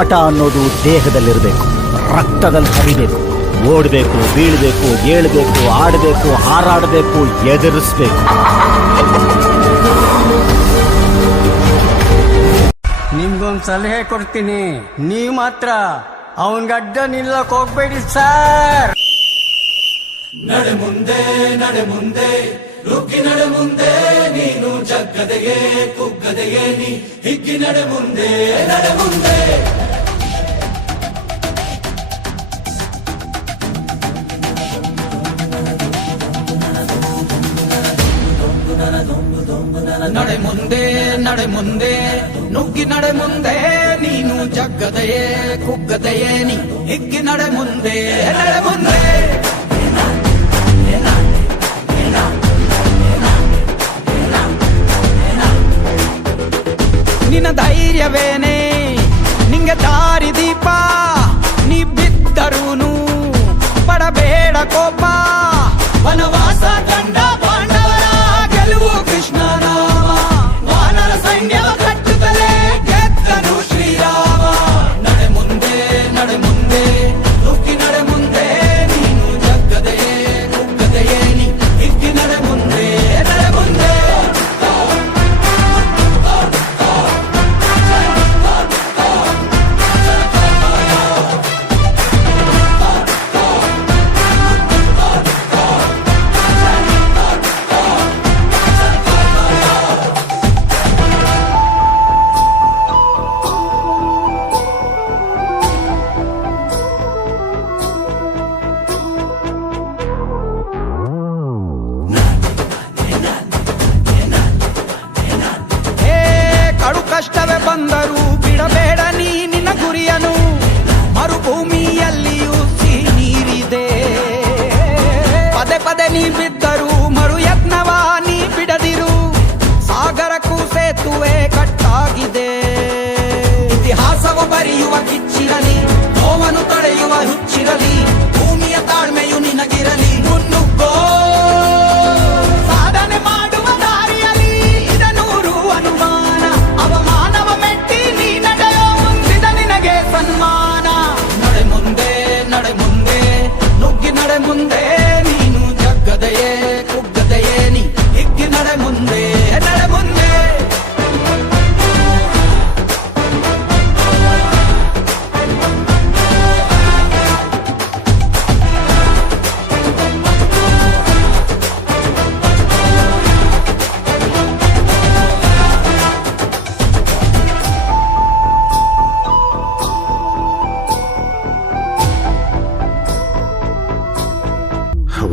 ಆಟ ಅನ್ನೋದು ದೇಹದಲ್ಲಿರಬೇಕು, ರಕ್ತದಲ್ಲಿ ಹರಿಬೇಕು. ಓಡಬೇಕು, ಬೀಳಬೇಕು, ಏಳಬೇಕು, ಆಡಬೇಕು, ಹಾರಾಡಬೇಕು, ಎದುರಿಸ್ಬೇಕು. ನಿಮ್ಗೊಂದು ಸಲಹೆ ಕೊಡ್ತೀನಿ, ನೀವು ಮಾತ್ರ ಅವನ್ಗಡ್ಡ ನಿಲ್ಲಕ್ ಹೋಗ್ಬೇಡಿ ಸರ್. ನಡೆ ಮುಂದೆ ನಡೆ ಮುಂದೆ ನುಗ್ಗಿ ನಡೆ ಮುಂದೆ, ನೀನು ಜಗ್ಗದೆಗೆ ಕುಗ್ಗದೆಗೆ ನೀ ಹಿಗ್ಗಿ ನಡೆ ಮುಂದೆ ನಡೆ ಮುಂದೆ. ನಡೆ ಮುಂದೆ ನಡೆ ಮುಂದೆ ನುಗ್ಗಿ ನಡೆ ಮುಂದೆ, ನೀನು ಜಗ್ಗದೆಯೇ ಕುಗ್ಗದೆಯೇ ನೀ ಹಿಗ್ಗಿ ನಡೆ ಮುಂದೆ ನಡೆ ಮುಂದೆ. ನಿನ್ನ ಧೈರ್ಯವೇನೆ ನಿಂಗೆ ದಾರಿ ದೀಪ, ನೀ ಬಿದ್ದರೂನು ಪಡಬೇಡ ಕೋಪ. ವನವಾಸ ಕಂಡ ಪಾಂಡವರ ಗೆಲುವು ಕೃಷ್ಣ ನಾಮ, ವಾನರ ಸೈನ್ಯವ ಕಟ್ಟುತ್ತಲೇ ಗೆದ್ದನು ಶ್ರೀರಾಮ. ನಡೆ ಮುಂದೆ ನಡೆ ಮುಂದೆ ನುಗ್ಗಿ ನಡೆ ಮುಂದೆ, ನೀನು ಜಗ್ಗದೆಯೇ ಕುಗ್ಗದೆಯೇ ನೀ ಹಿಗ್ಗಿ ನಡೆ ಮುಂದೆ ನಡೆ ಮುಂದೆ. ಕಷ್ಟವೇ ಬಂದರೂ ಬಿಡಬೇಡ ನೀ ನಿನ್ನ ಗುರಿಯನು, ಮರುಭೂಮಿಯಲ್ಲಿಯೂ ಸಿಹಿ ನೀರಿದೆ. ಪದೇ ಪದೇ ನೀ ಬಿದ್ದರೂ ಮರು ಯತ್ನವ ನೀ ಬಿಡದಿರು, ಸಾಗರಕ್ಕೂ ಸೇತುವೆ ಕಟ್ಟಾಗಿದೆ. ಇತಿಹಾಸವ ಬರೆಯುವ ಕಿಚ್ಚಿರಲಿ, ನೋವನ್ನು ತಡೆಯುವ ಹುಚ್ಚಿರಲಿ, ಭೂಮಿಯ ತಾಳ್ಮೆಯು ನಿನಗಿರಲಿ. ಮುನ್ನುಗ್ಗೋ ಸಾಧನೆ ಮಾಡುವ ದಾರಿಯಲ್ಲಿ ಇದನೂರು ಅನುಮಾನ, ಅವಮಾನವ ಮೆಟ್ಟಿ ನೀ ನಡೆಯೋ ಮುಂದಿದ ನಿನಗೆ ಸನ್ಮಾನ. ನಡೆ ಮುಂದೆ ನಡೆ ಮುಂದೆ ನುಗ್ಗಿ ನಡೆ ಮುಂದೆ, ನೀನು ಜಗ್ಗದೆಯೇ ಕುಗ್ಗದೆಯೇ ನೀ ಹಿಗ್ಗಿ ನಡೆ ಮುಂದೆ ನಡೆ ಮುಂದೆ.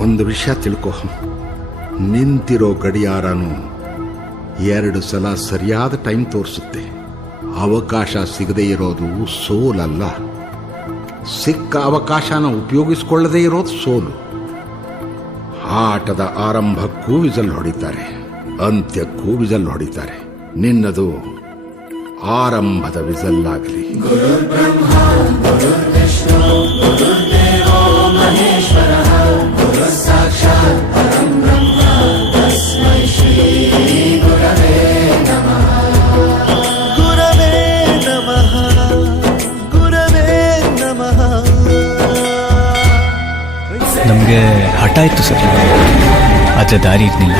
ಒಂದು ವಿಷಯ ತಿಳ್ಕೊ, ನಿಂತಿರೋ ಗಡಿಯಾರನು 2 ಸಲ ಸರಿಯಾದ ಟೈಮ್ ತೋರಿಸುತ್ತೆ. ಅವಕಾಶ ಸಿಗದೇ ಇರೋದು ಸೋಲಲ್ಲ, ಸಿಕ್ಕ ಅವಕಾಶನ ಉಪಯೋಗಿಸಿಕೊಳ್ಳದೇ ಇರೋದು ಸೋಲು. ಆಟದ ಆರಂಭಕ್ಕೂ ವಿಸಲ್ ಹೊಡಿತಾರೆ, ಅಂತ್ಯಕ್ಕೂ ವಿಸಲ್ ಹೊಡಿತಾರೆ. ನಿನ್ನದು ಆರಂಭದ ವಿಸಲ್ ಆಗಲಿ. ನಮಗೆ ಹಠ ಇತ್ತು ಸರ್, ಆದರೆ ದಾರಿ ಇರಲಿಲ್ಲ.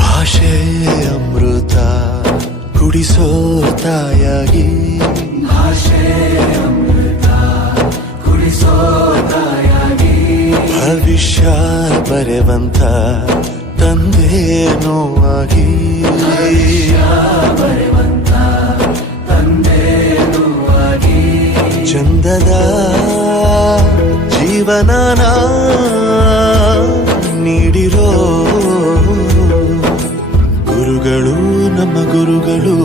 ಭಾಷೆ ಅಮೃತ ಕುಡಿಸೋ ತಾಯಾಗಿ, ಭಾಷೆ ಅಮೃತ ಕುಡಿಸೋ ತಾಯಾಗಿ, ಭವಿಷ್ಯ ಬರೆವಂತ ತಂದೇನೋ ಆಗಿ, ಬರೆವಂತ ತಂದೇನೋ ಆಗಿ, ಚಂದದ ಜೀವನನ ನೀಡಿರೋ ಗುರುಗಳು ನಮ್ಮ ಗುರುಗಳು.